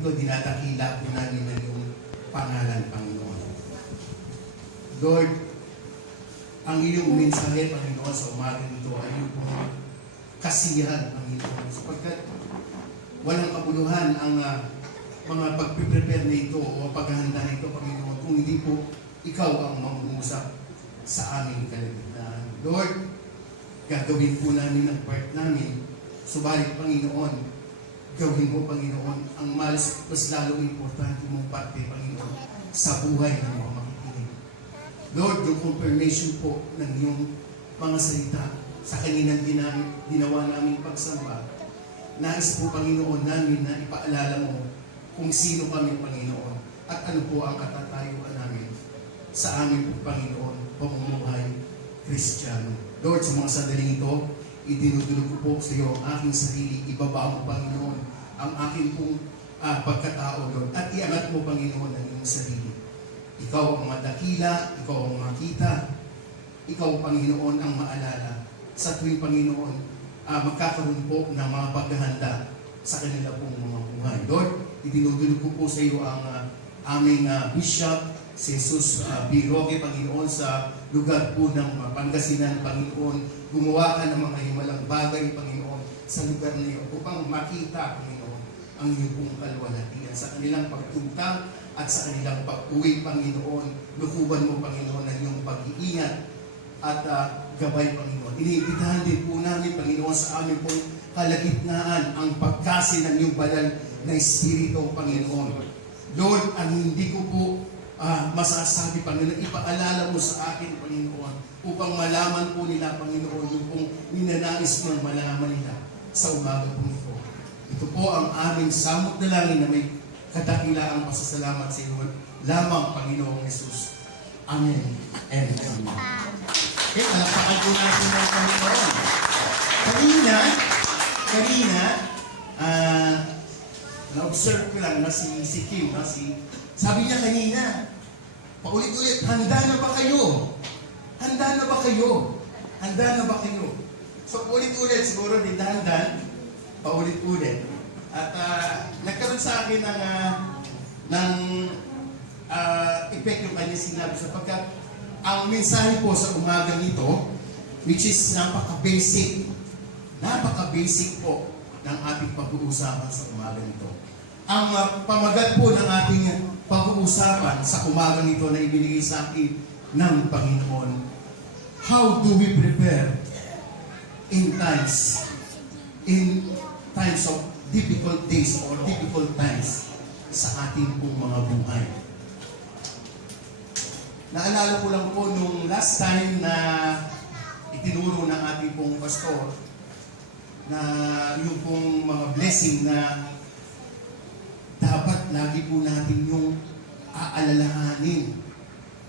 ito, dinadakila po namin ng iyong pangalan, Panginoon. Lord, ang iyong mensahe, Panginoon, sa umaga nito ay iyong kasiyahan, Panginoon, sapagkat walang kabuluhan ang mga pagpiprepare na ito o paghahanda na ito, Panginoon, kung hindi po ikaw ang mangungusap sa aming kalagitnaan. Lord, gagawin po namin ang part namin, subalit, Panginoon, gawin mo, Panginoon, ang mas lalong importante mong parte, Panginoon, sa buhay ng mga makikinig. Lord, yung confirmation po ng iyong mga salita sa kaninang ginawa namin pagsamba, nais po, Panginoon, namin na ipaalala mo kung sino kami, Panginoon, at ano po ang katatayuan namin sa amin po, Panginoon, pamumuhay Kristiyano. Lord, sa mga sandaling ito, idinudulog ko po sa iyo ang aking sarili, ibaba mo, Panginoon, ang aking pong pagkatao, Lord, at iangat mo, Panginoon, ang iyong sarili. Ikaw ang madakila, ikaw ang makita, ikaw, Panginoon, ang maalala. Sa tuwing, Panginoon, magkakaroon po ng mga paghahanda sa kanila pong mga buhay. Lord, idinudulog ko po sa iyo ang aming Bishop, si Jesus B. Roque, Panginoon, sa lugar po ng Pangasinan, Panginoon. Gumawa ka ng mga himalang bagay, Panginoon, sa lugar na iyo upang makita, Panginoon, ang iyong pong kalwalhatian sa kanilang pagpunta at sa kanilang pag-uwi, Panginoon. Lukuban mo, Panginoon, ang iyong pag-iingat at gabay, Panginoon. Iniibitahan din po namin, Panginoon, sa amin pong kalagitnaan ang pagkasi ng iyong banal na Espiritu, Panginoon. Lord, ang hindi ko po masasabi, Panginoon, ipaalala mo sa akin, Panginoon, upang malaman po nila, Panginoon, yung pong ninanais mong malaman nila sa umaga po ito. Ito po ang aming samot na langin na may kadakilaang pasasalamat sa iyo lamang, Panginoong Jesus. Amen and amen. Okay, palakpakan po natin ng Panginoon. Kanina, na-observe ko lang na si Kim, sabi niya kanina, paulit-ulit, handa na ba kayo? Handa na ba kayo? Handa na ba kayo? So, ulit-ulit, siguro din dahan-dahan, paulit-ulit. At nagkaroon sa akin ng effect yung kanya sinabi sapagkat ang mensahe po sa umagang ito, which is napaka-basic po ng ating pag-uusapan sa umagang ito. Ang pamagat po ng ating pag-uusapan sa umagang ito na ibinigay sa akin ng Panginoon, how do we prepare in times of difficult days or difficult times sa ating pong mga buhay. Naalala ko lang po nung last time na itinuro ng ating pong pastor na yung pong mga blessing na dapat lagi po natin yung aalalahanin.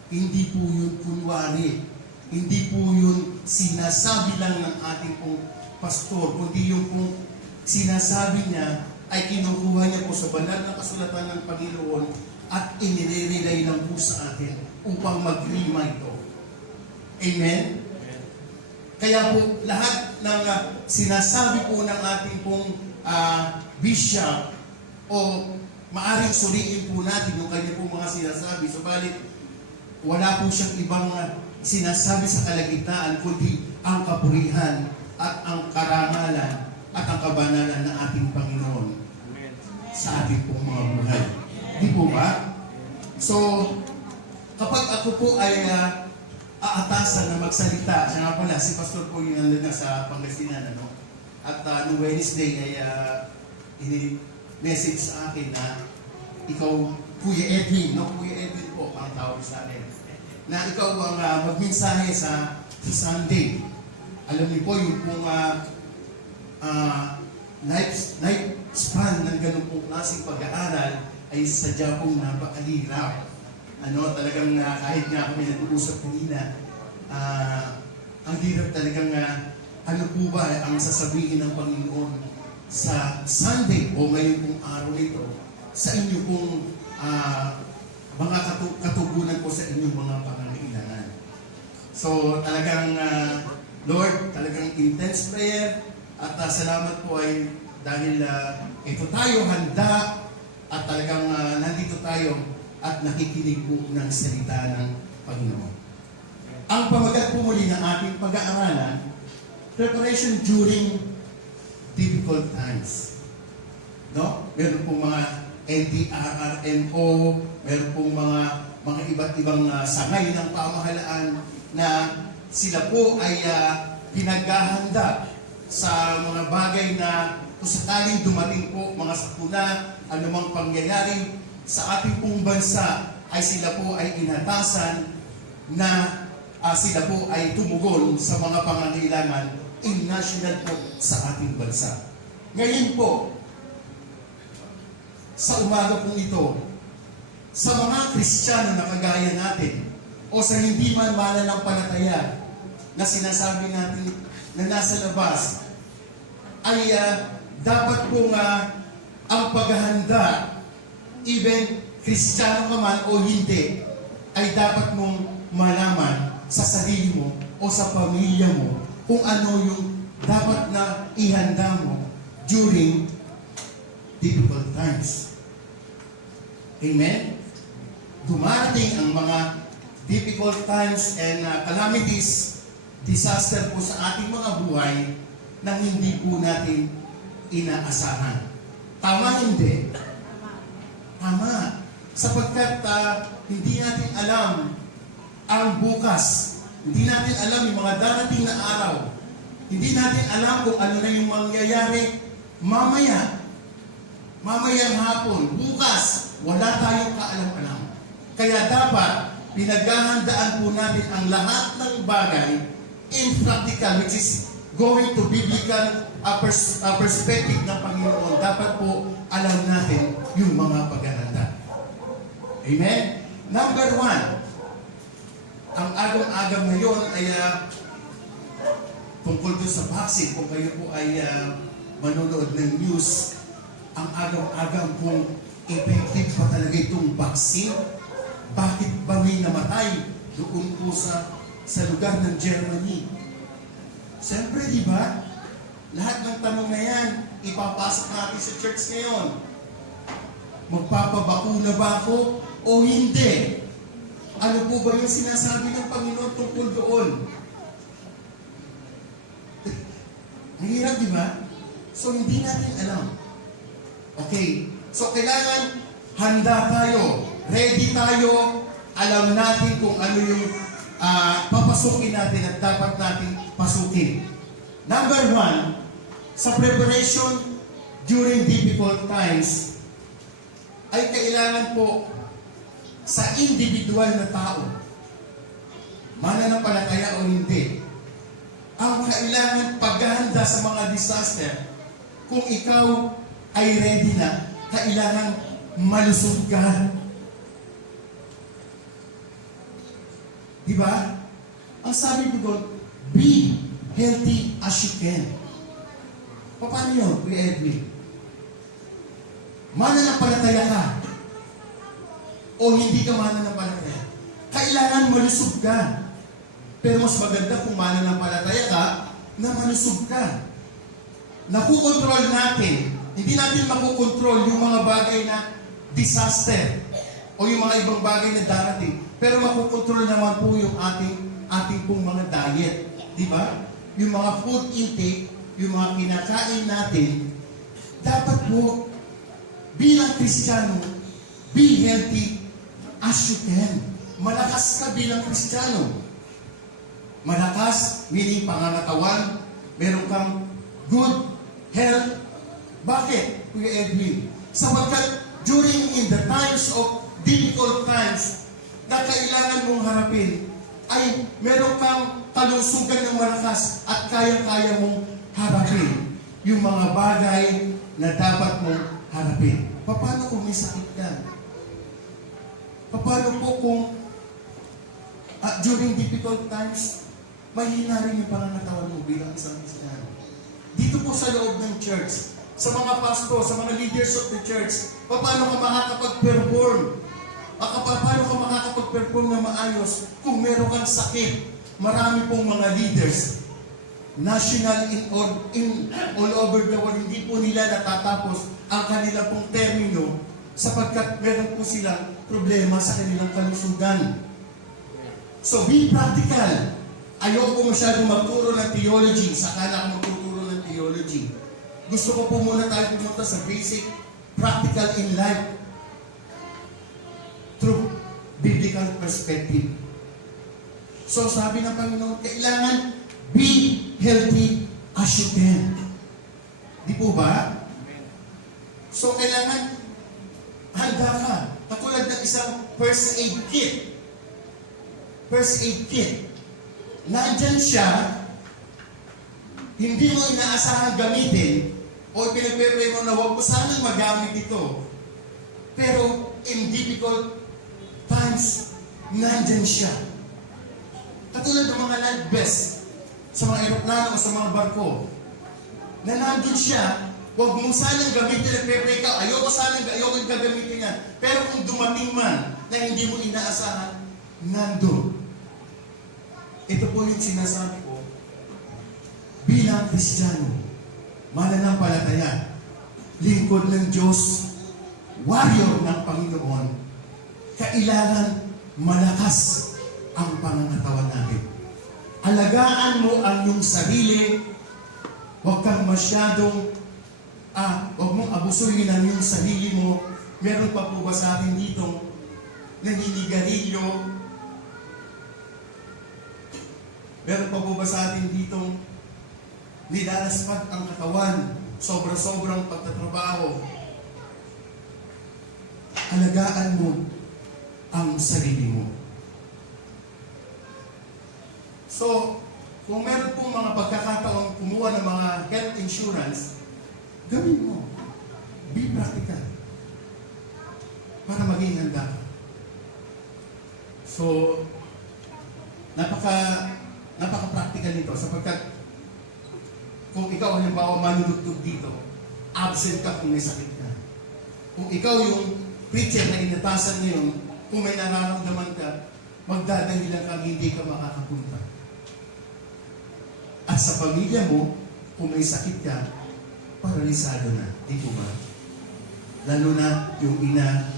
Hindi po yun kunwari. Hindi po yun sinasabi lang ng ating pong pastor, kundi yung pong sinasabi niya ay kinukuha niya po sa banal na kasulatan ng Panginoon at inire-relay lang po sa atin upang mag-rima ito. Amen? Kaya po lahat ng sinasabi po ng ating pong bishop o maaring suriin po natin yung kanya pong mga sinasabi. Subalit, wala po siyang ibang sinasabi sa kalagitnaan kundi ang kapurihan at ang karangalan at ang kabanalan ng ating Panginoon sa ating pong mga buhay. Di po ba? So, kapag ako po ay aatasan na magsalita, siya nga pala, si Pastor po yung nandun na sa Pangasinan, ano? At noong Wednesday ay message sa akin na ikaw, Kuya Edwin, no? Kuya Edwin po ang tawag sa akin, na ikaw ang magmensahe sa Sunday. Alam niyo po, yung pong lifespan ng ganun pong klaseng pag-aaral ay sadya pong napakalirap. Talagang kahit nga kami nag-uusap kanina, ang hirap talagang ano po ba ang sasabihin ng Panginoon sa Sunday o ngayon pong araw nito sa inyo pong mga katugunan po sa inyong mga pangangailangan. So talagang Lord, talagang intense prayer at salamat po ay dahil ito tayo handa at tayo at nakikinig po ng salita ng Panginoon. Ang pamagat po muli ng ating pag-aaralan, preparation during difficult times. No? Meron pong mga NDRRMO, meron pong mga iba't ibang sangay ng pamahalaan na sila po ay pinaghahanda sa mga bagay na kung sakaling dumating po mga sakuna, anumang pangyayari sa ating pong bansa ay sila po ay inatasan na sila po ay tumugon sa mga pangangailangan in national po sa ating bansa. Ngayon po, sa umaga pong ito, sa mga Kristiyano na kagaya natin, o sa hindi man mananampalataya na sinasabi natin na nasa labas, ay dapat pong ang paghahanda, even Kristiyano ka man o hindi, ay dapat mong malaman sa sarili mo o sa pamilya mo kung ano yung dapat na ihanda mo during difficult times. Amen? Dumarating ang mga difficult times and calamities, disaster po sa ating mga buhay na hindi po natin inaasahan. Tama hindi? Tama. Sapagkat hindi natin alam ang bukas. Hindi natin alam yung mga darating na araw. Hindi natin alam kung ano na yung mangyayari mamaya. Mamayang hapon, bukas, wala tayong kaalam-alam. Kaya dapat, pinaghahandaan po natin ang lahat ng bagay in practical, which is going to biblical perspective ng Panginoon. Dapat po alam natin yung mga paghahanda. Amen? Number 1, ang agam-agam ngayon ay tungkol doon sa vaccine. Kung kayo po ay manonood ng news, ang agam-agam kung effective pa talaga itong vaccine. Bakit ba may namatay doon po sa lugar ng Germany? Siyempre, di ba? Lahat ng tanong na yan, ipapasok natin sa church ngayon. Magpapabakuna ba ako o hindi? Ano po ba yung sinasabi ng Panginoon tungkol doon? Ang hirap, di ba? So, hindi natin alam. Okay. So, kailangan handa tayo. Ready tayo. Alam natin kung ano yung papasukin natin at dapat natin pasukin. Number 1, sa preparation during difficult times, ay kailangan po sa individual na tao, mananampalataya o hindi, ang kailangan paghahanda sa mga disaster, kung ikaw ay ready na, kailangan malusog ka. Diba? Ang sabi ko doon, be healthy as you can. Paano yun, Kuya Edwin? Mananampalataya ka o hindi ka mananampalataya. Kailangan malusog ka. Pero mas maganda kung mananampalataya ka na malusog ka. Nakukontrol natin. Hindi natin makukontrol yung mga bagay na disaster o yung mga ibang bagay na darating. Pero makukontrol naman po yung ating pong mga diet. Di ba? Yung mga food intake, yung mga kinakain natin, dapat po bilang Kristiyano, be healthy as you can. Malakas ka bilang Kristiyano. Malakas, meaning pangangatawan, meron kang good health. Bakit, Kuya Edwin? Sapagkat during in the times of difficult times na kailangan mong harapin, ay meron kang kalusugan ng malakas at kaya-kaya mong harapin yung mga bagay na dapat mong harapin. Paano kung may sakit ka? Paano po kung during difficult times, mahina rin yung pangangatawan mo bilang isang Kristiyano? Dito po sa loob ng church, sa mga pastor, sa mga leaders of the church, paano ka makakapag-perform? Paano ka makakapag-perform na maayos kung meron kang sakit? Marami pong mga leaders, national in all over the world, hindi po nila natatapos ang kanila pong termino sapagkat meron po silang problema sa kanilang kalusugan. So, be practical. Ayoko masyadong magturo ng theology, saka na ako magtuturo ng theology. Gusto ko po muna tayo pumunta sa basic, practical in life through biblical perspective. So, sabi ng Panginoon, kailangan be healthy as you can. Di po ba? So, kailangan handa ka. Katulad ng isang first aid kit. First aid kit. Nandyan siya, hindi mo inaasahan gamitin, o pinagpe-pray mo na huwag mo sanang magamit ito. Pero, in difficult times, nandyan siya. Katulad ng mga land vest sa mga aeroplano o sa mga barko, na nandun siya, huwag mo sanang gamitin, nagpe-pray ka, ayoko yung gagamitin niya. Pero kung dumating man na hindi mo inaasahan, nandun. Ito po yung sinasabi ko, bilang Kristiyano, mananampalataya, lingkod ng Diyos, warrior ng Panginoon, kailangan malakas ang pangangatawan natin. Alagaan mo ang iyong sarili, huwag kang masyadong, huwag mong abusuhin ang iyong sarili mo. Meron pa po ba sa atin dito, naninigarilyo? Meron pa po ba sa atin dito, nilalaspag ang katawan, sobra-sobrang pagtatrabaho? Alagaan mo ang sarili mo. So, kung meron pong mga pagkakataon kumuha ng mga health insurance, gawin mo. Be practical. Para maging handa ka. So, napaka-practical nito sapagkat kung ikaw halimbawa manunugtog dito, absent ka kung may sakit ka. Kung ikaw yung preacher na inatasan ngayon, kung may nararamdaman ka, magdadahilan kang hindi ka makakapunta. At sa pamilya mo, kung may sakit ka, paralisado na. Di po ba? Lalo na yung ina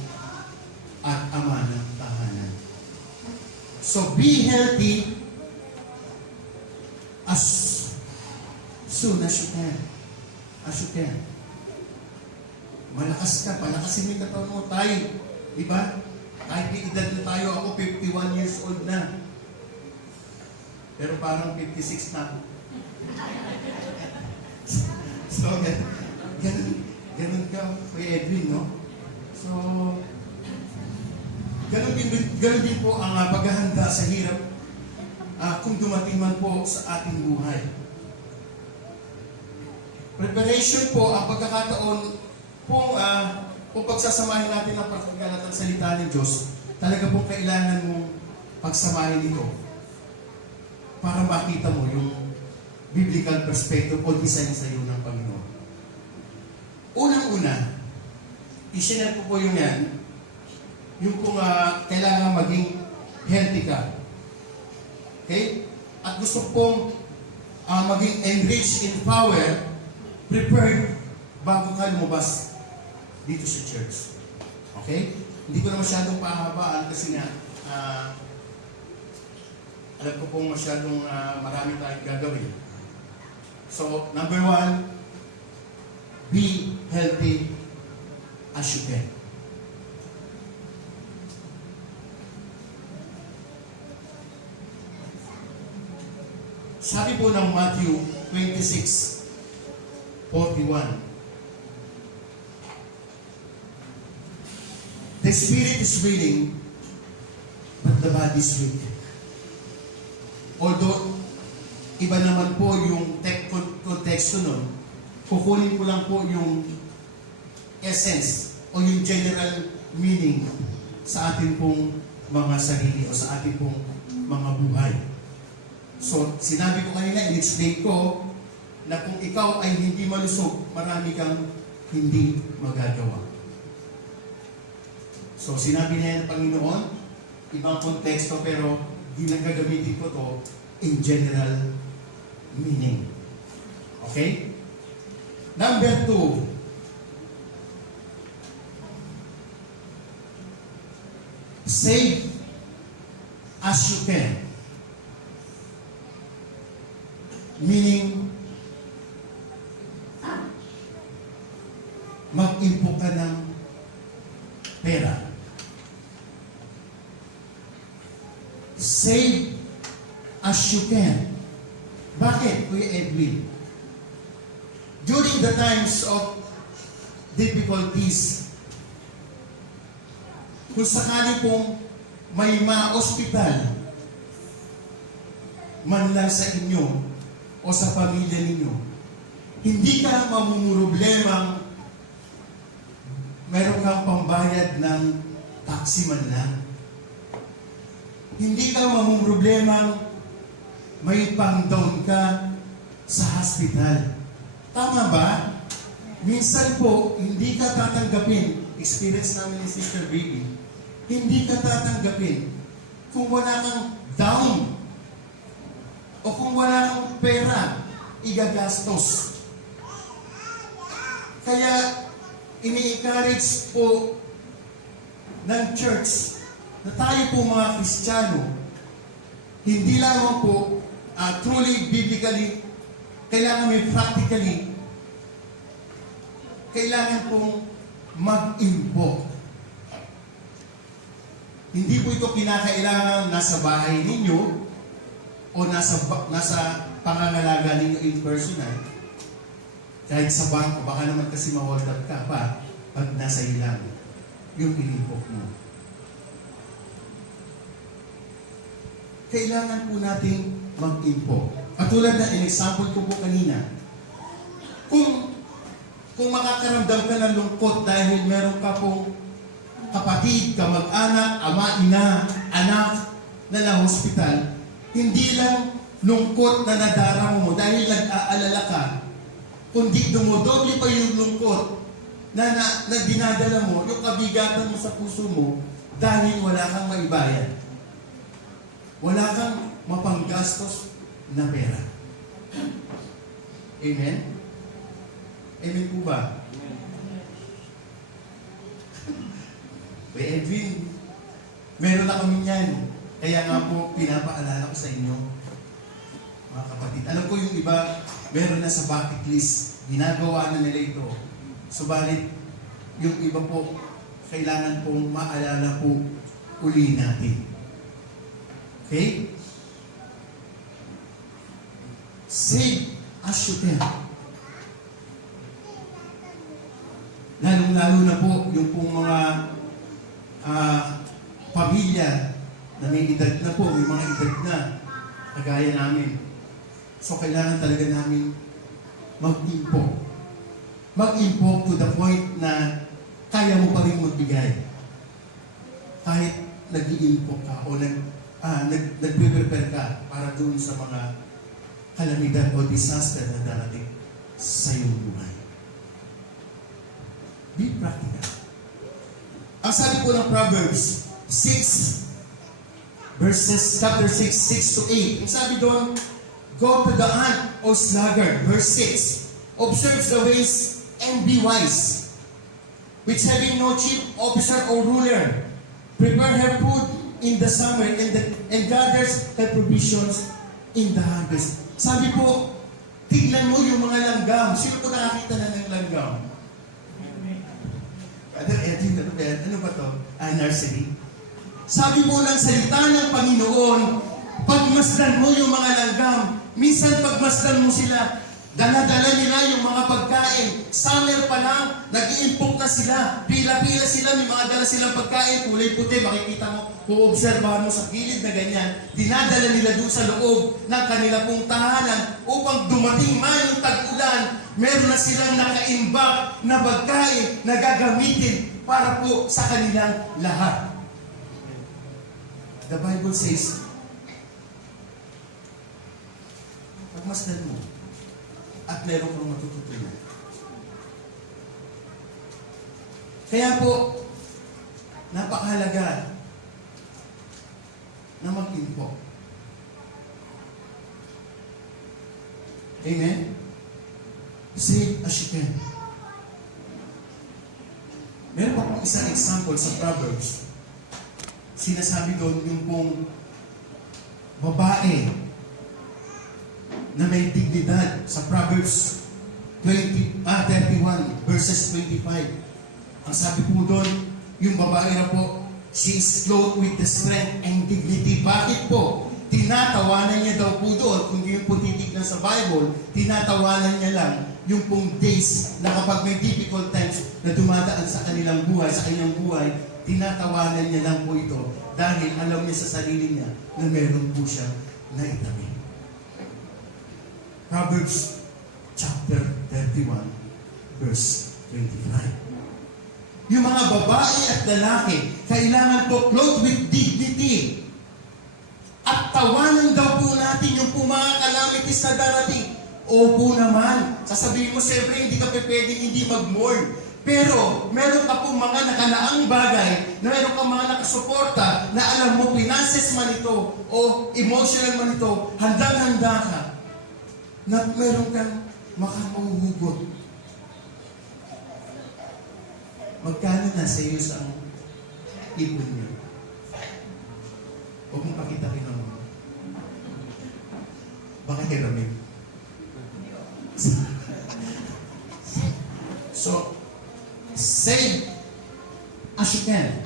at ama ng tahanan. So be healthy as soon as you can. As you can. Malakas ka, palakasin mo yung katawan mo. Tayo, di ba? Kahit may edad na tayo, ako 51 years old na. Pero parang 56 na ako. So, ganun ka, Kuya Edwin, no? So, ganun din po ang paghahanda sa hirap kung dumating man po sa ating buhay. Preparation po, ang pagkakataon kung pagsasamahin natin ang pagkakalat ng salita ng Diyos, talaga pong kailangan mong pagsamahin ito para makita mo yung biblical perspective o design sa iyo ng Panginoon. Unang-una, isinare ko po yung yan, yung kung kailangan maging healthy ka. Okay? At gusto pong maging enriched in power, prepared bago ka lumabas dito sa church. Okay? Hindi ko na masyadong pahabaan kasi nga alam ko pong masyadong marami tayong gagawin. So, number 1, be healthy as you can. Sabi po ng Matthew 26:41, the spirit is willing, but the body is weak. Although, iba naman po yung konteksto nun, kukunin ko lang po yung essence o yung general meaning sa ating pong mga sarili o sa ating pong mga buhay. So, sinabi ko kanina, in-explain ko na kung ikaw ay hindi malusog, marami kang hindi magagawa. So, sinabi na yan ng Panginoon, ibang konteksto, pero ginagagamitin ko to in general meaning. Okay? Number 2, Save as you can. Meaning, mag-impok ka ng pera. Save as you can. Bakit, Kuya Edwin? During the times of difficulties, kung sakali pong may ma-hospital man lang sa inyo o sa pamilya ninyo, hindi ka mamumroblemang meron kang pambayad ng taxi man lang. Hindi ka mamumroblemang may pang-down ka sa hospital. Tama ba? Minsan po, hindi ka tatanggapin. Experience namin ni Sister Baby. Hindi ka tatanggapin kung wala kang down o kung wala kang pera igagastos. Kaya, ini-encourage po ng church na tayo po mga Kristiyano, hindi lamang po truly biblically, kailangan may practically, kailangan pong mag-impok. Hindi po ito kinakailangan nasa bahay ninyo o nasa pangangalaga ninyo in personal. Kahit sa bangko, baka naman kasi ma-hold up ka pa pag nasa ilang yung inimpok mo. Kailangan po nating mag-impok. Katulad na in-example ko po kanina, kung makakaramdam ka ng lungkot dahil meron ka pong kapatid, kamag-anak, ama, ina, anak na na-hospital, hindi lang lungkot na nadarama mo dahil nag-aalala ka, kundi dumodoble pa yung lungkot na dinadala mo, yung kabigatan mo sa puso mo dahil wala kang maibayad. Wala kang mapanggastos na pera. Amen? Amen po ba? Kuya Edwin, meron na kami yan. Kaya nga po, pinapaalala ko sa inyo, mga kapatid. Alam ko yung iba, meron na sa bucket list. Ginagawa na nila ito. Subalit, yung iba po, kailangan pong maalala po uli natin. Okay? Save as you can. Lalong-lalo na po yung pong mga pamilya na may edad na po, may mga edad na, kagaya namin. So, kailangan talaga namin mag-impok. Mag-impok to the point na kaya mo pa rin magbigay. Kahit nag-i-impok ka o nag-prepare ka para doon sa mga kalamidad o disaster na darating sa iyong buhay. Be practical. Ang sabi po ng Proverbs 6, chapter 6, 6 to 8. Ang sabi doon, go to the ant, O sluggard. Verse 6, observe the ways and be wise, which having no chief officer or ruler, prepare her food in the summer and gathers her provisions in the harvest. Sabi po, tignan mo yung mga langgam. Sino po nakakita na ng langgam? Ano ba to? Nursery. Sabi po ng salita ng Panginoon, pagmasdan mo yung mga langgam. Minsan pagmasdan mo sila, dala-dala nila yung mga pagkain. Summer pa lang, nag-iimpok na sila. Pila-pila sila, may mga dala silang pagkain. Kulay puti, makikita mo, kung obserbahan mo sa gilid na ganyan, dinadala nila doon sa loob ng kanila pong tahanan upang dumating man yung tag-ulan, meron na silang nakaimbak na pagkain na gagamitin para po sa kanilang lahat. The Bible says, pagmasdan mo at meron kang matututunan. Kaya po, napakahalaga na mag-impok. Amen? Save as you can. Meron pa pong isang example sa Proverbs sinasabi doon yung pong babae na may dignidad sa Proverbs 31 verses 25. Ang sabi po doon, yung babae na po, she is clothed with the strength and dignity. Bakit po? Tinatawanan niya daw po doon, kung yung po titignan sa Bible, tinatawanan niya lang yung pong days na kapag may difficult times na dumadaan sa kanilang buhay, sa kanyang buhay, tinatawanan niya lang po ito dahil alam niya sa sarili niya na meron po siya na itabi. Proverbs chapter 31 verse 25. Yung mga babae at lalaki, kailangan po clothed with dignity. At tawanan daw po natin yung po mga calamities na darating. Opo naman. Sasabihin mo, siyempre, hindi ka pwedeng hindi mag-mourn. Pero, meron ka po mga nakalaang bagay na meron ka mga nakasuporta na alam mo, finances man ito o emotional man ito, handang-handa ka na meron kang makamuhugot. Magkano na sa iyo sa ipon niyo? Huwag mong pakita-kita mo. Baka hiramin. So, save as you can.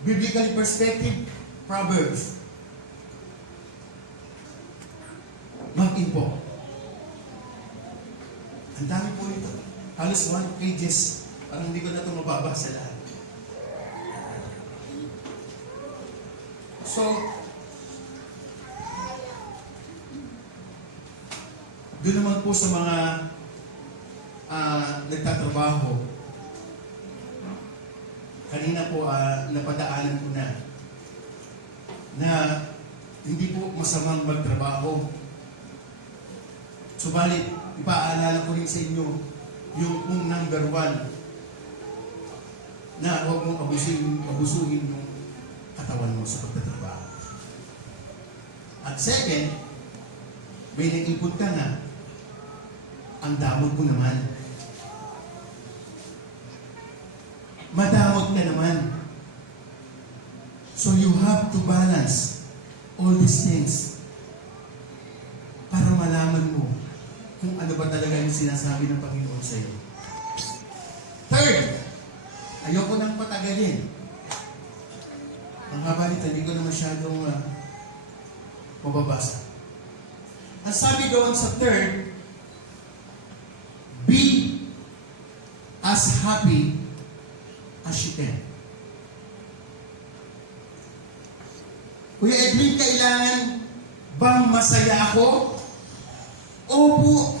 Biblical perspective, Proverbs. Mag-info. Ang dami po nito. Halos 1 pages. Parang hindi ko na ito mababasa lahat. So, doon naman po sa mga nagtatrabaho, kanina po napadaanan ko na hindi po masamang magtrabaho. Subalit, ipaalala ko rin sa inyo yung number 1 na huwag mong abusuhin yung katawan mo sa pagtatrabaho. At second, may nag-ipon ka na, ang damot mo naman. Madamot ka naman. So you have to balance all these things para malaman mo kung ano ba talaga yung sinasabi ng Panginoon sa iyo. Third, ayoko nang patagalin. Ang haba nito, hindi ko na masyadong mababasa. Ang sabi doon sa third, be as happy as you can. Kuya Edwin, kailangan bang masaya ako? Opo.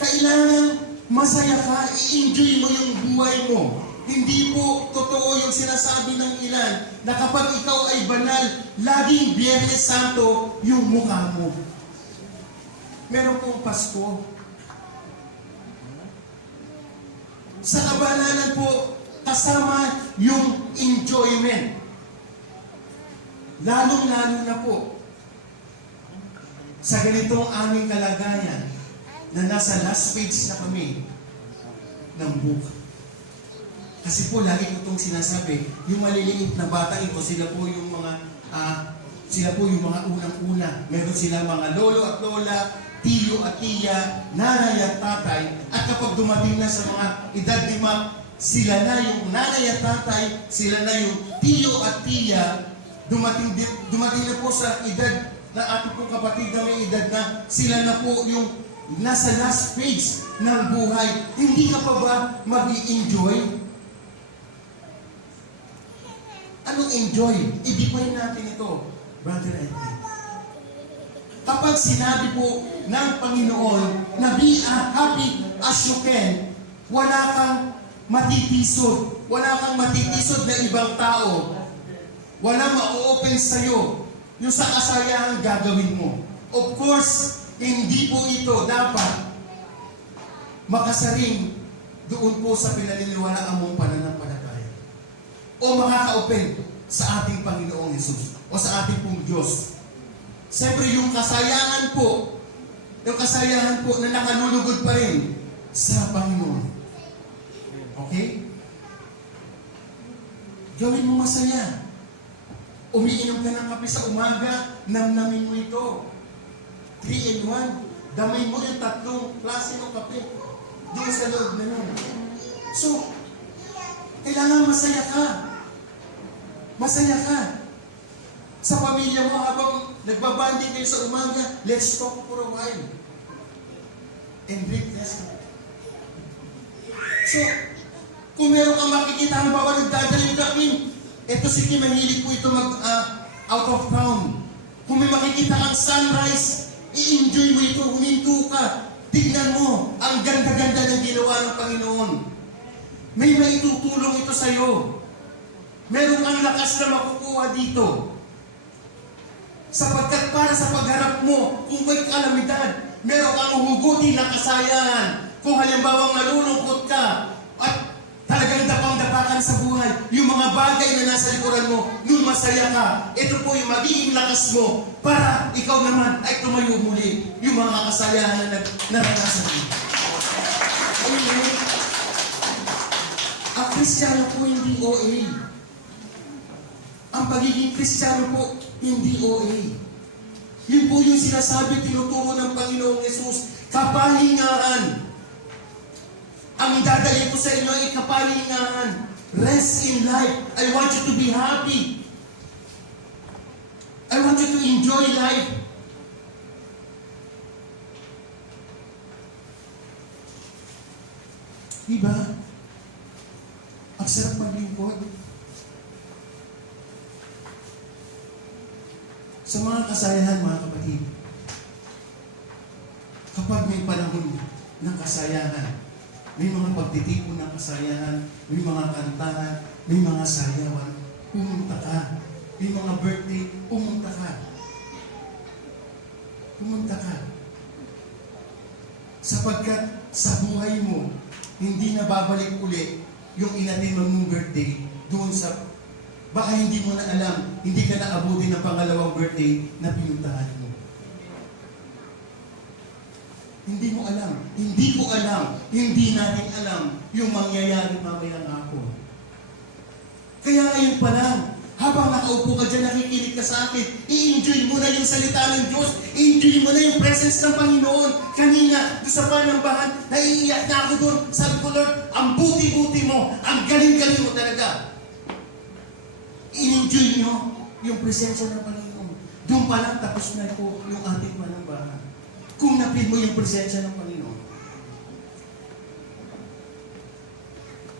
Kailangan masaya ka, i-enjoy mo yung buhay mo. Hindi po totoo yung sinasabi ng ilan na kapag ikaw ay banal, laging Biyernes Santo yung mukha mo. Meron pong Pasko. Sa kabanalan po, kasama yung enjoyment. Lalong-lalo na po sa ganitong aming kalagayan na nasa last page na kami ng book. Kasi po, lagi ko itong sinasabi, yung maliliit na bata ito, sila po yung mga unang-una. Meron silang mga lolo at lola, tiyo at tiya, nanay at tatay. At kapag dumating na sa mga edad 5, sila na yung nanay at tatay, sila na yung tiyo at tiya. Dumating na po sa edad na ating pong kapatid na may edad na, sila na po yung nasa last phase ng buhay. Hindi ka pa ba mag-i-enjoy? Anong enjoy? I-define natin ito, Brother Edwin. Kapag sinabi po ng Panginoon na be happy as you can, wala kang matitisod. Wala kang matitisod na ibang tao. Wala ma-open sa'yo yung sa kasayang gagawin mo. Of course, hindi po ito dapat makasaring doon po sa pinaniniwalaan mong pananampalataya. O makaka-open sa ating Panginoong Hesus o sa ating pong Diyos. Siyempre, yung kasayangan po na nakalulugod pa rin sa Panginoon. Okay? Gawin mo masaya. Umiinom ka ng kape sa umaga, namnamin mo ito. 3 in 1. Damay mo yung 3 klase ng kape. Doon sa loob na yun. So, kailangan masaya ka. Masaya ka. Sa pamilya mo, habang nagbabanding kayo sa umaga, let's talk for a while. And drink this. So, kung meron kang makikita ang bawa nagdadaling kapin, eto si Kim, mahilig po ito out of town. Kung may makikita kang sunrise, i-enjoy mo ito, huminto ka. Tignan mo, ang ganda-ganda ng ginawa ng Panginoon. May maitutulong ito sa'yo. Meron kang lakas na makukuha dito. Sapagkat para sa pagharap mo, kung may kalamidad, meron kang huhugutin na kasayahan. Kung halimbawa nalulungkot ka, at talagang dapang-dapakan sa buhay, yung mga bagay na nasa likuran mo, nung masaya ka, ito po yung magiging lakas mo para ikaw naman ay tumayo muli yung mga kasayahan na naranasan mo. Amen. Ang Kristiyano po hindi OA. Ang pagiging Kristiyano po hindi OA. Yun po yung sinasabi, tinuturo ng Panginoong Yesus, kapahingahan. Ang dadali ko sa inyo ay kapahingahan. Rest in life. I want you to be happy. I want you to enjoy life. Diba? Ang sarap maglingkod. Sa mga kasayahan, mga kapatid, kapag may panahon ng kasayahan, may mga pagtitipon ng kasayahan, may mga kantahan, may mga sayawan, pumunta ka. May mga birthday, pumunta ka. Pumunta ka. Sapagkat sa buhay mo, hindi na babalik uli yung inatin mong birthday doon sa, baka hindi mo na alam, hindi ka na abutin ng pangalawang birthday na pinuntahan mo. Hindi mo alam, hindi ko alam, hindi natin alam yung mangyayari mamayang hapon. Kaya ngayon pa lang, habang nakaupo ka dyan, nakikinig ka sa akin, i-enjoy mo na yung salita ng Diyos, i-enjoy mo na yung presence ng Panginoon. Kanina, doon sa panambahan, naiiyak na ako doon. Sabi ko, Lord, ang buti-buti mo, ang galing-galing mo talaga. I-enjoy nyo yung presensya ng Panginoon. Doon pa lang, tapos na po yung ating panambahan. Kung napil mo yung presensya ng Panginoon.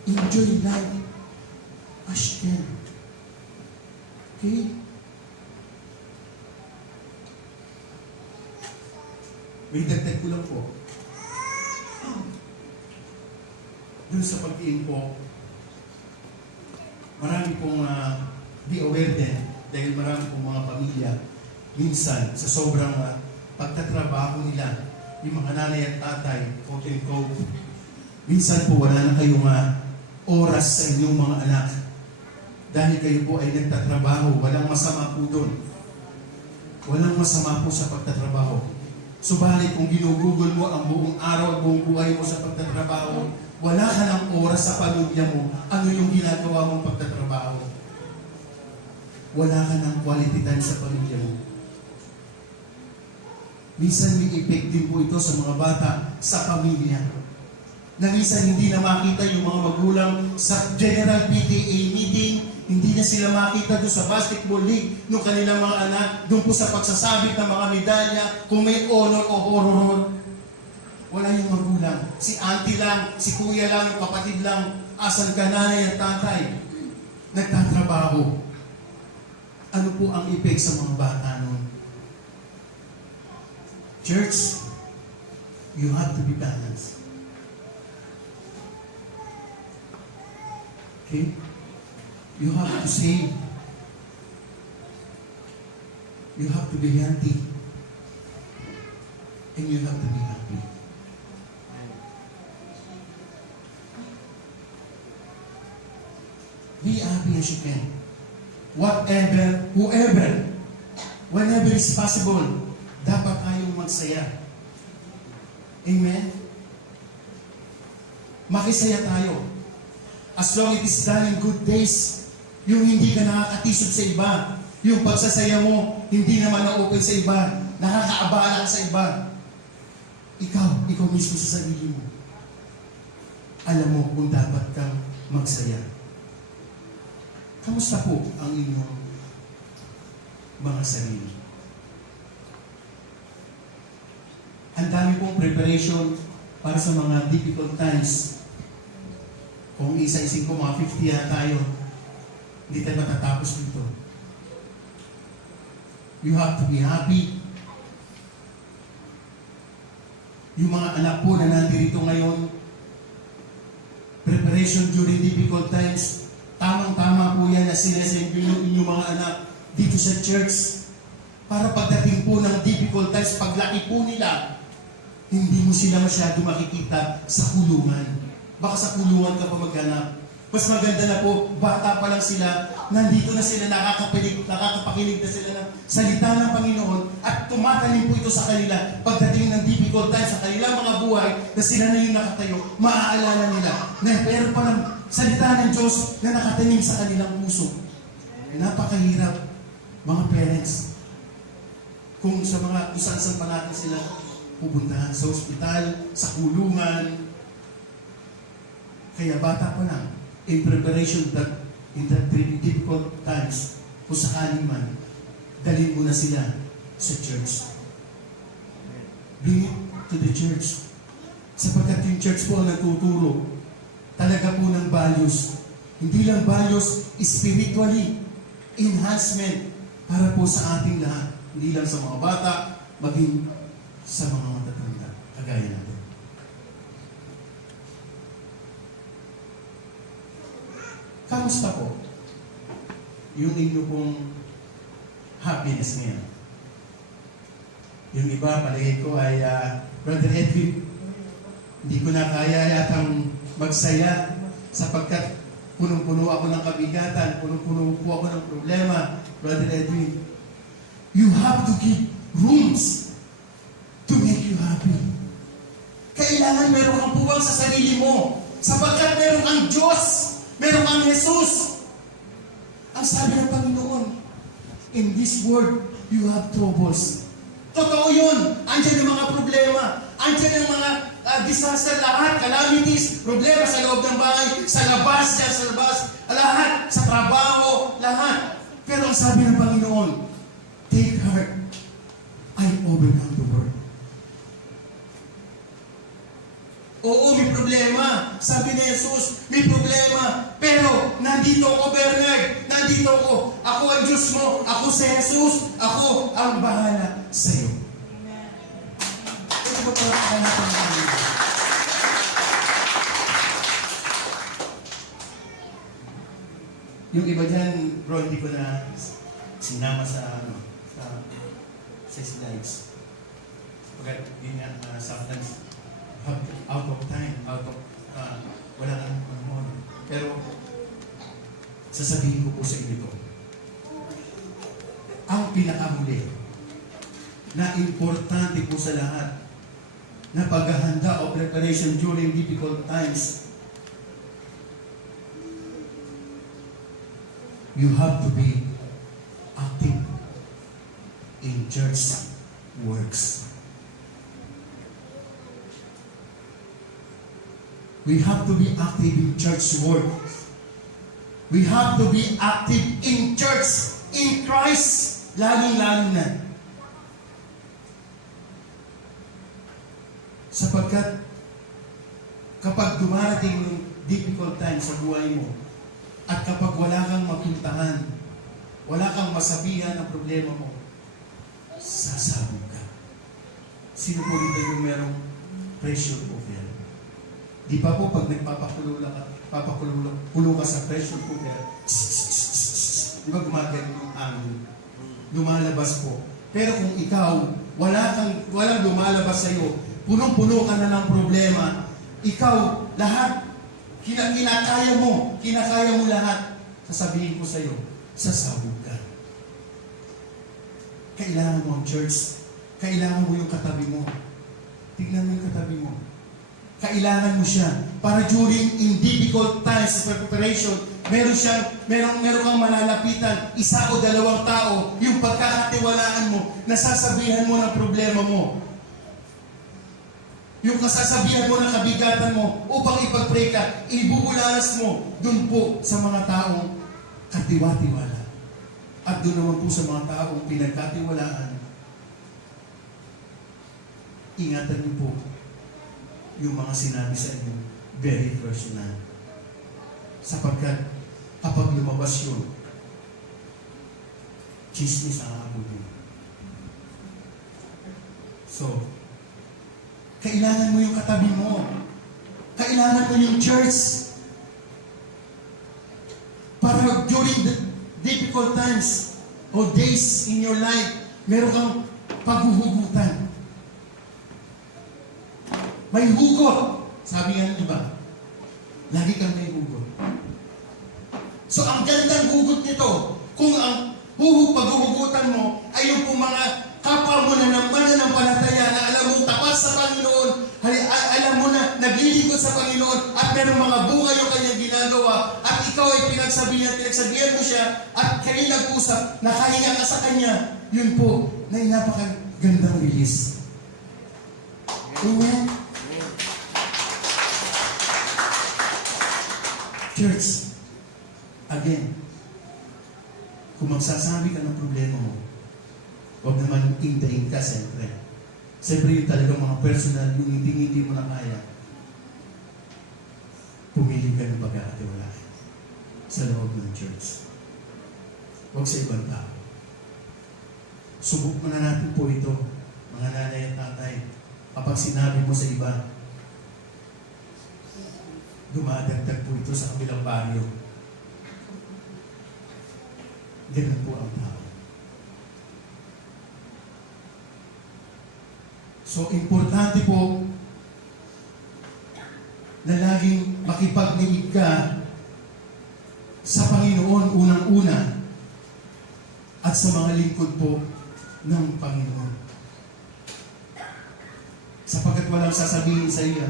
Enjoy life as you can. Okay? May dagdag ko lang po. Doon sa pag-iin po, marami pong be aware din dahil marami pong mga pamilya minsan sa sobrang pagtatrabaho nila, yung mga nanay at tatay, quote and quote, minsan po wala na kayong oras sa inyong mga anak. Dahil kayo po ay nagtatrabaho, walang masama po doon. Walang masama po sa pagtatrabaho. Subalit kung ginugugol mo ang buong araw at buong buhay mo sa pagtatrabaho, wala ka ng oras sa pamilya mo, ano yung ginagawa mong pagtatrabaho. Wala ka ng quality time sa pamilya mo. Minsan may effect din po ito sa mga bata sa pamilya. Na minsan hindi na makita yung mga magulang sa General PTA meeting, hindi na sila makita doon sa basketball league ng kanilang mga anak, doon po sa pagsasabit ng mga medalya, kung may honor o horror. Wala yung magulang. Si auntie lang, si kuya lang, yung kapatid lang, asan ka nanay at tatay. Nagtatrabaho. Ano po ang effect sa mga bata noon? Church, you have to be balanced. Okay? You have to save. You have to be healthy. And you have to be happy. Be happy as you can. Whatever, whoever, whenever is possible, dapat tayong magsaya. Amen? Makisaya tayo. As long it is done in good days, Yung hindi ka nakakatisod sa iba. Yung pagsasaya mo, hindi naman na-open sa iba. Nakakaabala ka sa iba. Ikaw mismo sa sarili mo. Alam mo kung dapat kang magsaya. Kamusta po ang inyong mga sarili? Ang dami pong preparation para sa mga difficult times. Kung isa-ising ko, mga 50 na tayo, hindi tayo matatapos dito. You have to be happy. Yung mga anak po na nandito ngayon, preparation during difficult times, tamang-tama po yan na sinesend yung inyong mga anak dito sa church. Para pagdating po ng difficult times, paglaki po nila, hindi mo sila masyado makikita sa kulungan. Baka sa kulungan ka pa maghanap. Mas maganda na po, bata pa lang sila, nandito na sila, nakakapakinig na sila ng salita ng Panginoon at tumatanim po ito sa kanila pagdating ng difficult times sa kanilang mga buhay na sila na yung nakatayo, maaalala nila na pero pa ng salita ng Diyos na nakatanim sa kanilang puso. Napakahirap, mga parents. Kung saan pa natin sila pupuntahan, sa ospital, sa kulungan. Kaya bata pa lang, in preparation that in the difficult times, kung sakali man, dalhin mo na sila sa church. Bring it to the church. Sapagkat yung church po ang nagtuturo talaga po ng values. Hindi lang values, spiritually, enhancement para po sa ating lahat. Hindi lang sa mga bata, maging sa mga matatanda. Kagaya natin. Kamusta po yung inyo pong happiness ngayon? Yung iba, palagay ko ay, Brother Edwin, hindi ko na kaya yatang magsaya sapagkat punong-puno ako ng kabigatan, punong-puno po ako ng problema. Brother Edwin, you have to give rooms to make you happy. Kailangan meron kang puwang sa sarili mo sapagkat meron ang Diyos. Meron ang Jesus. Ang sabi ng Panginoon, in this world, you have troubles. Totoo yun. Andiyan yung mga problema. Andiyan yung mga disaster, lahat, calamities, problema sa loob ng bahay, sa labas, lahat, sa trabaho, lahat. Pero ang sabi ng Panginoon, take heart, I overcome the world. Oo, may problema. Sabi ni Jesus, may problema. Pero, nandito ako, Bernard. Nandito ako. Ako ang Diyos mo. Ako si Jesus. Ako ang bahala sa iyo. Ito ba pala natin natin? Yung iba dyan, bro, hindi ko na sinama sa slides. Pagkat, yun nga, sometimes, out of time, wala kang panahon. Pero, sasabihin ko po sa inyo ito. Ang pinakamuli na importante po sa lahat na paghahanda o preparation during difficult times, you have to be active in church works. We have to be active in church work. We have to be active in church, in Christ, lalong-lalo na. Sapagkat kapag dumarating ng difficult time sa buhay mo, at kapag wala kang mapuntahan, wala kang masabihan ng problema mo, sasabog ka. Sino po dito yung merong pressure cooker? Di ba po pag nagpapakulo ka sa pressure cooker, di ba gumagano yung angin? Lumalabas po. Pero kung ikaw, walang lumalabas sa iyo, punong-puno ka na ng problema, ikaw, lahat, kinakaya mo lahat, sasabihin ko sa iyo, sasabog ka. Kailangan mo ang church, kailangan mo yung katabi mo. Tignan mo yung katabi mo. kailangan mo siya para during in difficult times of preparation, meron kang malalapitan, isa o dalawang tao, yung pagkakatiwalaan mo, nasasabihan mo ng problema mo. Yung kasasabihan mo ng kabigatan mo upang ipag-pray ka, ibubularas mo dun po sa mga taong katiwa-tiwala. At doon naman po sa mga taong pinagkatiwalaan, ingatan niyo po yung mga sinabi sa inyo, very personal. Sapagkat kapag lumabas yun, chismis ang habol mo. So, kailangan mo yung katabi mo. Kailangan mo yung church. Para during the difficult times or days in your life, meron kang paghuhugutan. May hugot. Sabi nga ng iba, lagi kang may hugot. So, ang gandang hugot nito, kung ang paghuhugutan mo ay yung mga kapwa mo na mananampalataya na alam mong tapat sa Panginoon, alam mo na naglilingkod sa Panginoon at merong mga bunga yung kanyang ginagawa at ikaw ay pinagsabihan mo siya at kayo nag-usap, nakahinga ka sa kanya, yun po, na napakagandang release. Amen? Church, again, kung magsasabi ka ng problema mo, huwag naman hintayin ka, siyempre. Siyempre yung talagang mga personal, yung hindi mo na kaya, pumili ka ng pagkakatiwalaan sa loob ng church. Huwag sa ibang tao. Subok mo na natin po ito, mga nanay at tatay. Kapag sinabi mo sa iba, dumadagdag po ito sa kabilang baryo. Ganun po ang tao. So, importante po na laging makipagniig ka sa Panginoon unang-una at sa mga lingkod po ng Panginoon. Sapagkat walang sasabihin sa iyo,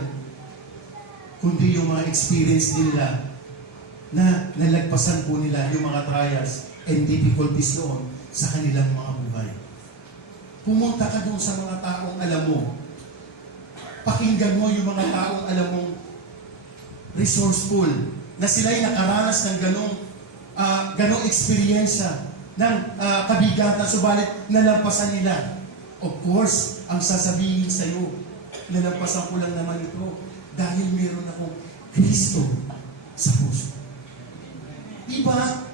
kundi yung mga experience nila na nalagpasan po nila yung mga trials and difficulties noon sa kanilang mga buhay. Pumunta ka doon sa mga taong alam mo. Pakinggan mo yung mga taong alam mong resourceful, na sila'y nakaranas ng ganong eksperyensya ng kabigatan, subalit nalampasan nila. Of course, ang sasabihin sa iyo, nalampasan ko lang naman ito dahil meron akong Kristo sa puso. Diba?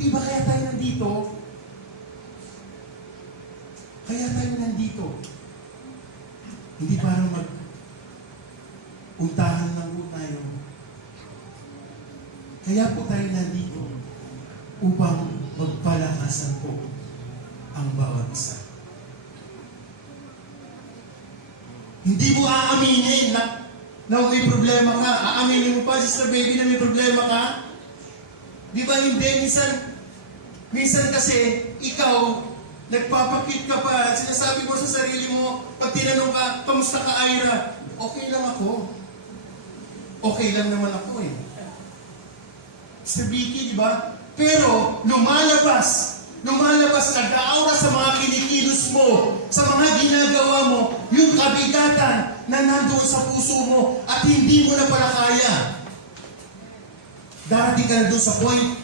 Diba kaya tayo nandito? Kaya tayo nandito. Hindi para mag-untahan lang po tayo. Kaya po tayo nandito upang magpalahasan po ang bawat isa. Hindi mo aaminin na may problema ka. Aaminin mo pa, Sister Baby, na may problema ka? Di ba hindi? Minsan kasi, ikaw, nagpapakit ka pa, sinasabi mo sa sarili mo, pag tinanong ka, kamusta ka, Ira? Okay lang ako. Okay lang naman ako eh. Sister Vicky, di ba? Pero, lumalabas, nag-aura sa mga kinikilos mo, sa mga ginagawa mo, yung kabigatan na nandoon sa puso mo at hindi mo na pala kaya. Darating ka na doon sa point,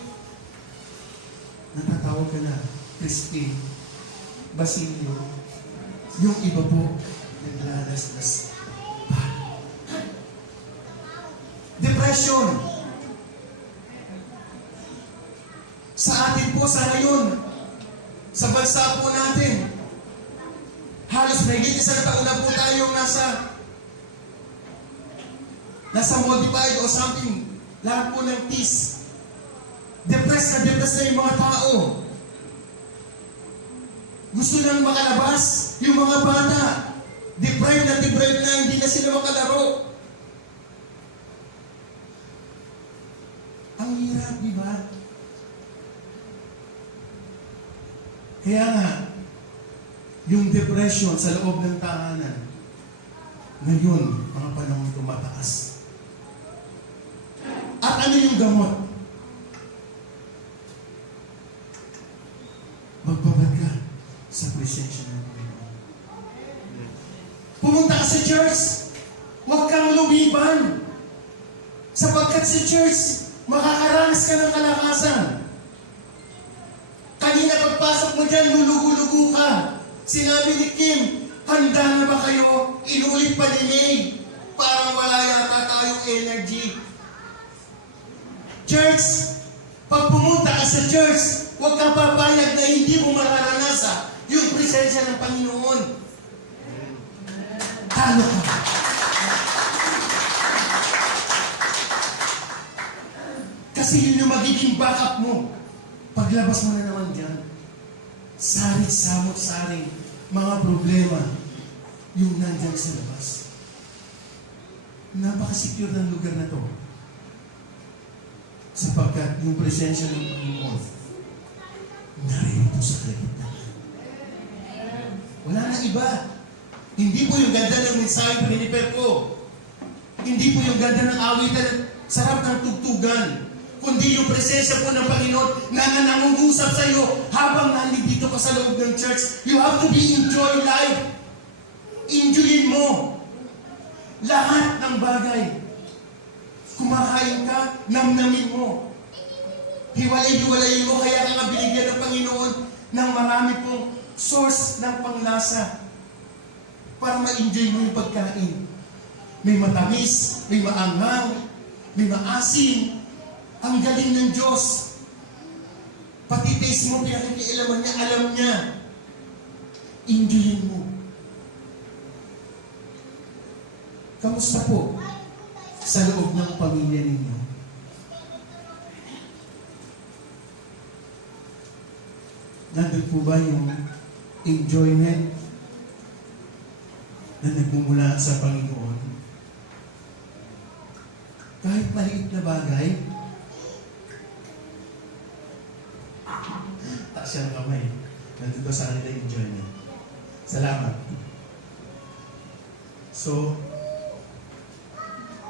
natatawag ka na, Christine, Basilio, yung iba po, naglalaslas. Depression. Sa atin po, sa ngayon, sa bansa po natin, halos mahigit isang taon na po tayong nasa modified o something, lahat po ng TIS. Depressed na yung mga tao. Gusto nang makalabas yung mga bata. Deprived na, hindi na sila makalaro. Ang hirap, di ba? Kaya nga, yung depression sa loob ng tahanan, Ngayon, mga panahon tumataas. At ano yung gamot? Magbabad ka sa presensya ng Panginoon. Pumunta ka sa church. Huwag kang lumiban. Sapagkat sa church, makakaranas ka ng kalakasan. Kanina pagpasok mo dyan, lulugo-lugo ka. Sinabi ni Kim, handa na ba kayo? Inulit pa ni May. Parang wala yata tayong energy. Church, pag pumunta ka sa church, huwag kang papayag na hindi mo mararanasan yung presensya ng Panginoon. Talo ka. Kasi yun yung magiging backup mo. Paglabas mo na naman dyan, sarit-samot-saring mga problema yung nandyan sa labas. Napaka-secure ng lugar na to. Sapagkat yung presensya ng Panginoon narito sa kalagitnaan. Wala na iba. Hindi po yung ganda ng mensahe na prepare ko. Hindi po yung ganda ng awitan, sarap ng tugtugan. Kundi yung presensya po ng Panginoon na nangungusap sa iyo habang nandito ka sa loob ng church. You have to be enjoy life. Enjoyin mo lahat ng bagay. Kumakain ka, namnamin mo. Hiwalay-hiwalayin mo, kaya ka nga binigyan ng Panginoon ng marami pong source ng panglasa para ma-enjoy mo yung pagkain. May matamis, may maanghang, may maasim. Ang galing ng Diyos. Pati taste mo, pinakikialaman niya, alam niya. Enjoyin mo. Kamusta po sa loob ng pamilya ninyo? Nandun po ba yung enjoyment na nagmumula sa Panginoon? Kahit maliit na bagay, taas siya ng kamay. Nandito sa kanila enjoyment. Salamat. So,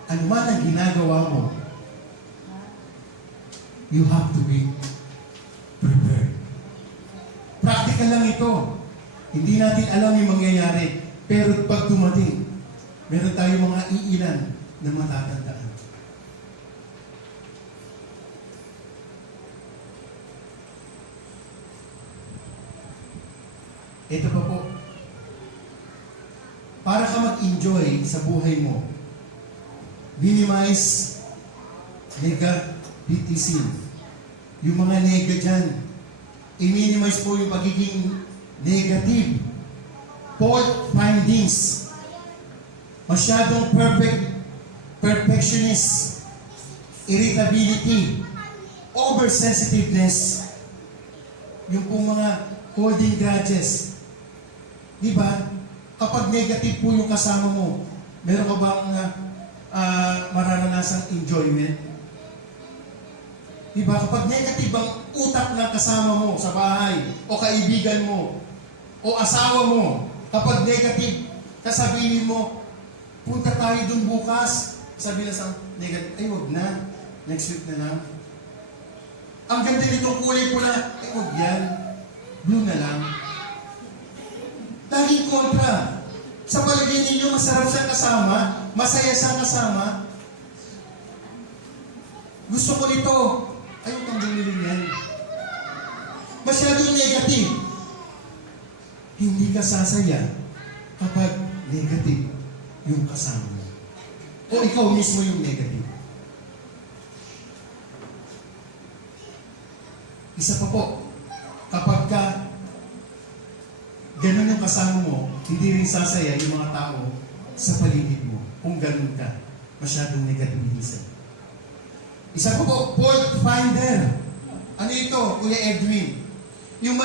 ano man ang ginagawa mo, you have to be prepared. Practical lang ito. Hindi natin alam yung mangyayari. Pero pag dumating, meron tayong mga iilan na matatandaan. Ito pa po. Para ka mag-enjoy sa buhay mo, minimize negativism. Yung mga nega dyan, i-minimize po yung pagiging negative. Fault findings. Masyadong perfectionist. Irritability. Oversensitiveness. Yung pong mga holding grudges. Diba? Kapag negative po yung kasama mo, meron ka bang mararanasang enjoyment? Diba? Kapag negative ang utak ng kasama mo sa bahay, o kaibigan mo, o asawa mo, kapag negative, kasabihin mo, punta tayo dun bukas. Sabi na sa negative, ay wag na, next week na lang. Ang ganda nitong kulay pula, ay wag yan, blue na lang. Laging kontra. Sa palagay ninyo, masarap siyang kasama, masaya siyang kasama. Gusto ko nito, ayaw kang bumili yan. Masyadong negative. Hindi ka sasaya kapag negative yung kasama mo. O ikaw mismo yung negative. Isa pa po, kapag ka ganun yung kasama mo, hindi rin sasaya yung mga tao sa paligid mo. Kung ganun ka, masyadong negativism. Isa pa po, fault finder. Ano ito, Kuya Edwin? Yung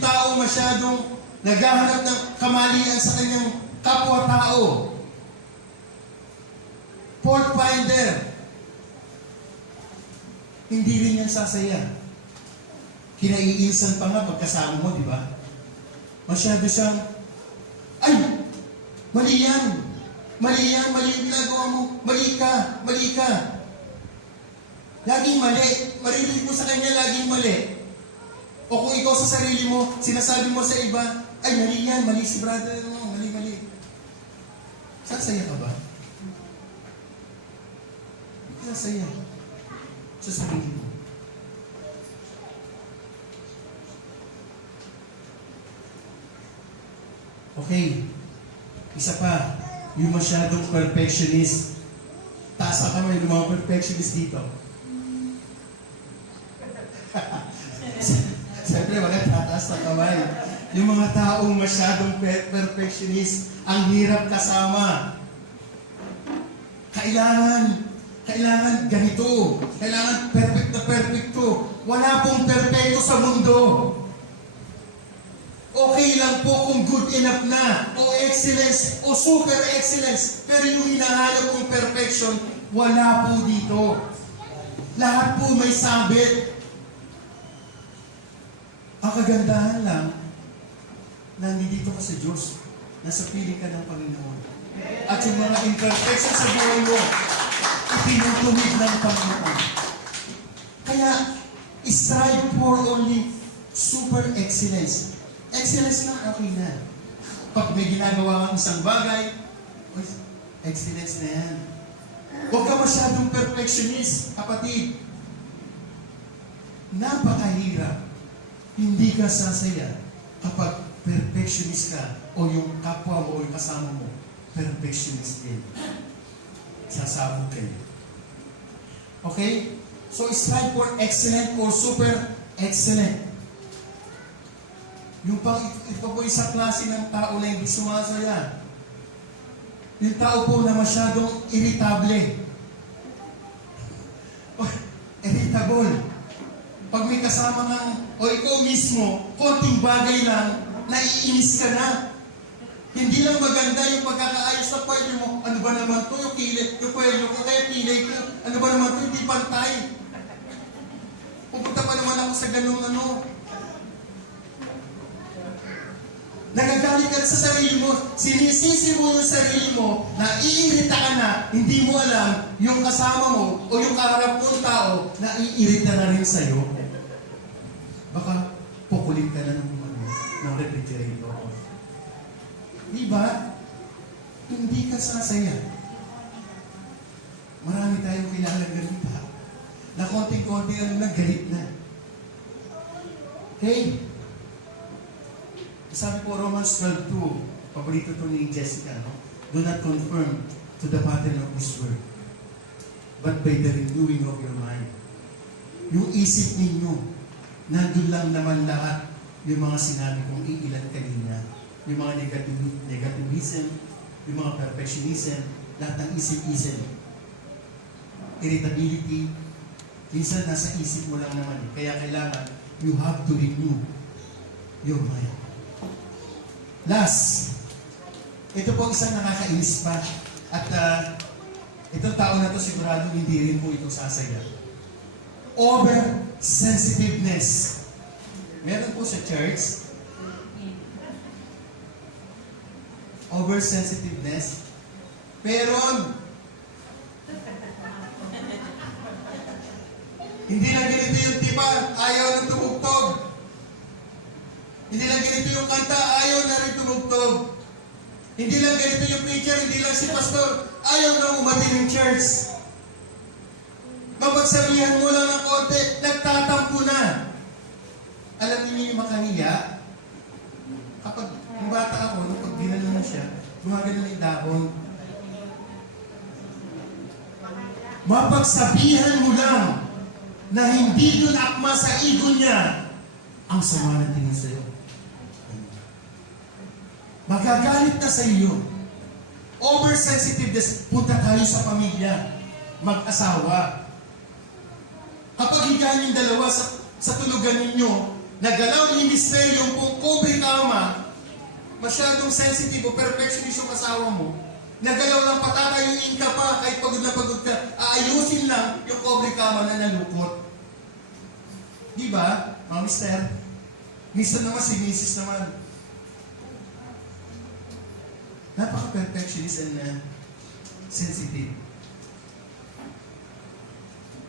tao masyadong naghahanap ng kamalian sa kanyang kapwa-tao. Fault finder. Hindi rin yan sasaya. Kinaiinsan pa nga pagkasama mo, di ba? Masyado siyang, ay, mali yan. Mali yan, mali yung ginagawa mo. Mali ka, mali ka. Laging mali. Maririnig mo sa kanya, laging mali. O kung ikaw sa sarili mo, sinasabi mo sa iba, ay mali yan, mali si brother mo, mali, mali. Sasaya ka ba? Sasaya. Sa sarili mo. Okay. Isa pa, yung masyadong perfectionist. Taas ka kamay ng mga perfectionist dito. Siyempre, mga tataas na kamay. Yung mga taong masyadong perfectionist, ang hirap kasama. Kailangan ganito. Kailangan perfect na perfecto. Wala pong perfecto sa mundo. Okay lang po kung good enough na, o excellence, o super excellence. Pero yung hinahanap kong perfection, wala po dito. Lahat po may sabit. Ang kagandahan lang, nandito ka sa Diyos. Nasa piling ka ng Panginoon. At yung mga imperfection sa buhay mo, itinutuwid ng Panginoon. Kaya, strive for only super excellence. Excellence na, okay na. Pag may ginagawa kang isang bagay, excellence na yan. Huwag ka masyadong perfectionist, kapatid. Napakahirap. Hindi ka sasaya kapag perfectionist ka o yung kapwa mo o yung kasama mo, perfectionist din. Sasabog kayo. Okay? So, strive for excellent or super excellent. Yung ito po isang klase ng tao na hindi sumasaya. Yung tao po na masyadong irritable. Irritable. Pag may kasama kang, o ikaw mismo, konting bagay lang, naiinis ka na. Hindi lang maganda yung pagkakaayos na pwede mo. Ano ba naman to? Yung pwede ko, kaya kilay ko. Ano ba naman to? Hindi pantay. Pupunta pa naman ako sa ganung ano. Nagagalit ka sa sarili mo, sinisisi mo yung sarili mo, naiirita ka na, hindi mo alam yung kasama mo o yung kaharap mong tao, naiirita na rin sa'yo. Baka pukulit ka na ng refrigerator. Diba? Hindi ka sasaya. Marami tayong kilalang ganito ha. Na konting-konti na galit na. Okay? Sabi po Romans 12:2, paborito to ni Jessica, no? Do not conform to the pattern of this world, but by the renewing of your mind. Yung isip ninyo, nandun lang naman lahat yung mga sinabi kong iilan kanina. Yung mga negativism, yung mga perfectionism, lahat ng isip-isip. Irritability, minsan nasa isip mo lang naman. Kaya kailangan, you have to renew your mind. Last, ito po isang nakakainis pa. At itong tao na to sigurado hindi rin po ito sasaya. Oversensitiveness. Meron po sa church. Oversensitiveness. Pero hindi lang ganito yung tipa, ayaw ng tumugtog. Hindi lang ganito yung kanta, ayaw na rin tumugtog. Hindi lang ganito yung preacher, hindi lang si pastor, ayaw na umatin ng church. Mapagsabihan mo lang ng konti, nagtatampo na. Alam niyo yung makahiya? Kapag yung bata ako, nung pag ginano na siya, gumagano na yung dahon. Mapagsabihan mo lang na hindi dun akma sa ego niya ang sama ng tingin sa'yo. Magagalit na sa iyo. Oversensitiveness, punta tayo sa pamilya, mag-asawa. Kapag higaan yung dalawa sa tulugan ninyo, nagalaw ni misteryo yung pobre kama, masyadong sensitive o perfectionist yung asawa mo, nagalaw lang patatayuin ka pa kahit pagod na pagod ka, aayusin lang yung pobre kama na nalukot. Di ba, mga mister? Minsan naman si misis naman, napaka-perfectionist and sensitive.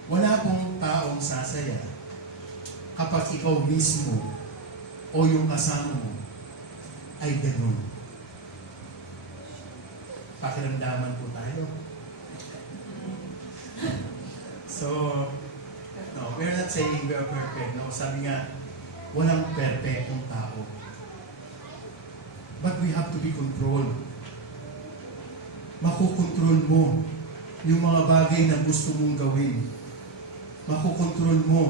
Wala pong taong sasaya kapag ikaw mismo o yung kasama mo ay ganun. Pakiramdaman po tayo. So, no, we're not saying we are perfect. No? Sabi nga, walang perfectong tao. But we have to be controlled. Makukontrol mo yung mga bagay na gusto mong gawin. Makukontrol mo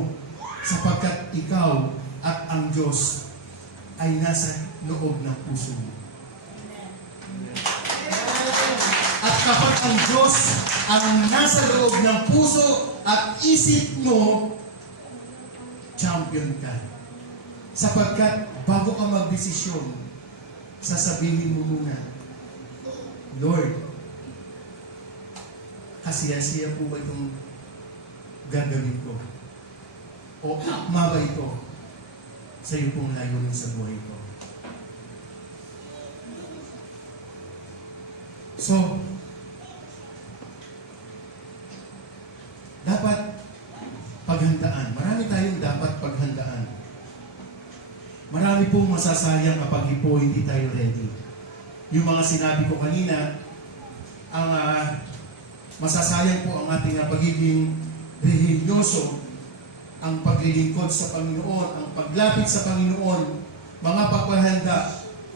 sapagkat ikaw at ang Diyos ay nasa loob ng puso mo. At kapag ang Diyos ang nasa loob ng puso at isip mo, champion ka. Sapagkat bago ka magdesisyon, sasabihin mo muna, Lord, kasiya-siya po ba itong gagawin ko? O akma ba ito sa iyo pong layunin sa buhay ko? So, dapat paghandaan. Marami tayong dapat paghandaan. Marami pong masasayang kapag po hindi tayo ready. Yung mga sinabi ko kanina, ang masasayang po ang ating pagiging religyoso, ang paglilingkod sa Panginoon, ang paglapit sa Panginoon, mga pagpahanda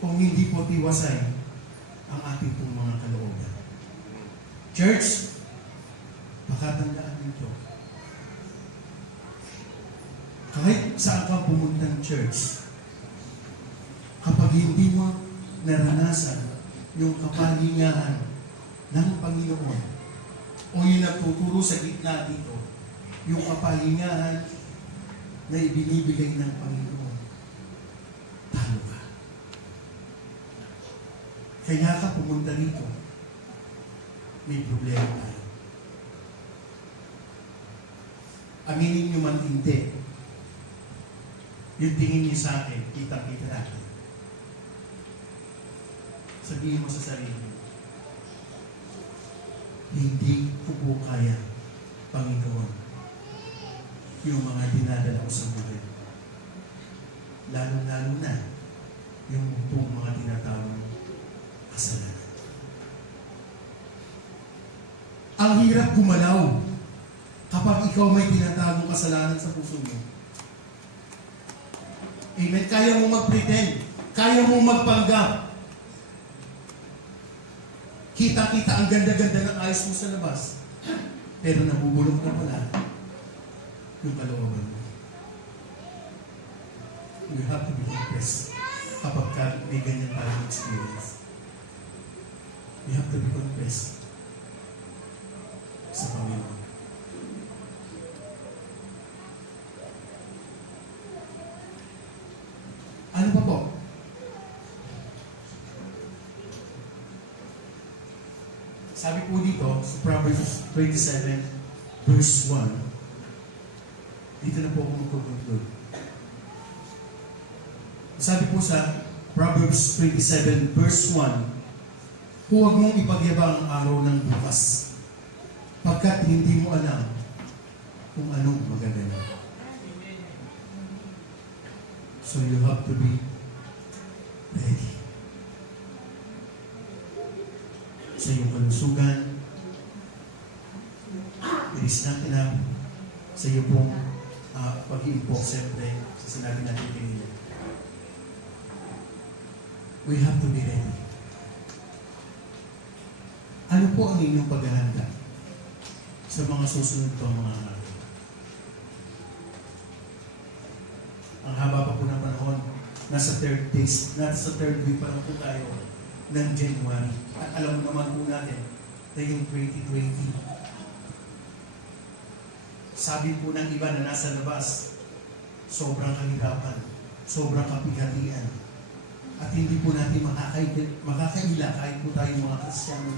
kung hindi po tiwasay ang ating pong mga kalooban. Church, pakatandaan nito. Kahit saan ka pumuntang church, kapag hindi mo naranasan yung kapalingahan ng Panginoon o yung nagtuturo sa gitna dito, yung kapalingahan na ibinibigay ng Panginoon, talo ka. Kaya ka pumunta dito, may problema tayo. Aminin nyo man hindi, yung tingin niyo sa akin, kitang-kita natin. Sabihin mo sa sarili, hindi ko po kaya, Panginoon, yung mga dinadala ko sa buhay. Lalo-lalo na yung itong mga tinatawag kasalanan. Ang hirap gumalaw kapag ikaw may tinatawag kasalanan sa puso mo. Amen? Kaya mo mag-pretend. Kaya mo magpanggap. Kita-kita ang ganda-ganda ng ayos mo sa labas. Pero nabubulok na pala yung kalooban mo. You have to be confessed kapag may ganyan tayong experience. You have to be confessed sa Panginoon. Ano pa po? Sabi po dito sa Proverbs 27 verse 1, dito na po ako mag-conclude. Sabi po sa Proverbs 27 verse 1, huwag mong ipagyabang ang araw ng bukas, pagkat hindi mo alam kung anong magaganap. So you have to be ready. Sa iyong kalusugan, it is not enough sa iyo pong pag-iimpok, siyempre, sa sinabi natin kanina. We have to be ready. Ano po ang inyong paghahanda sa mga susunod pang mga araw? Ang haba pa po ng panahon, nasa third week pa lang po tayo ng January. At alam naman po natin na yung 2020, sabi po ng iba na nasa labas, sobrang kahirapan, sobrang kapighatian. At hindi po natin makakaila kahit po tayo mga Kristiyano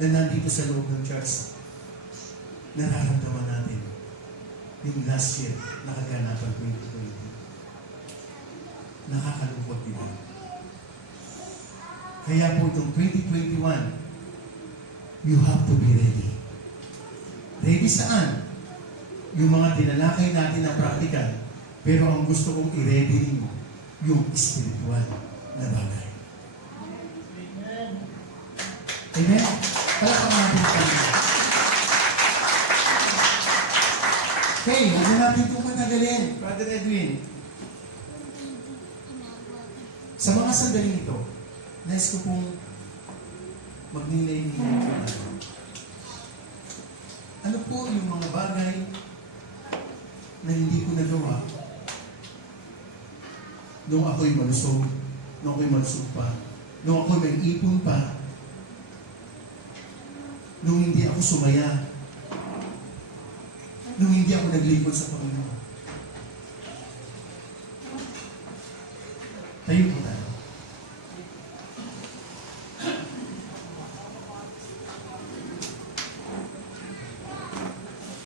na nandito sa loob ng church. Nararamdaman natin yung last year na kaganapan 2020. Nakakalungkot, di ba? Kaya po itong 2021, you have to be ready. Ready saan? Yung mga tinalakay natin na practical, pero ang gusto kong i-ready rin mo, yung spiritual na bagay. Amen? Palakpakan natin kami. Okay, huwag na natin itong matagalin. Brother Edwin, sa mga sandaling ito, nais ko pong magninay-ninay po natin. Ano po yung mga bagay na hindi ko nagawa nung ako'y malusog, nung ako'y malusog pa, nung ako'y may ipon pa, nung hindi ako sumaya, nung hindi ako naglingkod sa Panginoon.